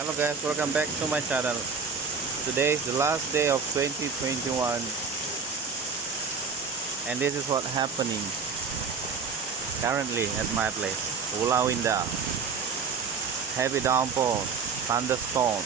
Hello guys, welcome back to my channel. Today is the last day of 2021 and this is what happening currently at my place, Pulau Indah. Heavy downpours, thunderstorm.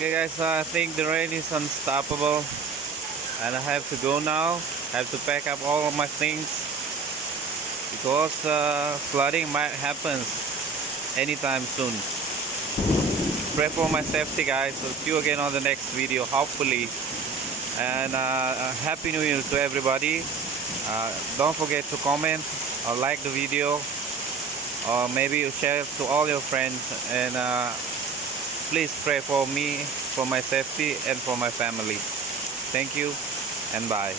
Okay guys, I think the rain is unstoppable and I have to go now. I have to pack up all of my things because flooding might happen anytime soon. Pray for my safety guys. So see you again on the next video hopefully, and happy new year to everybody. Don't forget to comment or like the video, or maybe you share it to all your friends, and please pray for me, for my safety and for my family. Thank you and bye.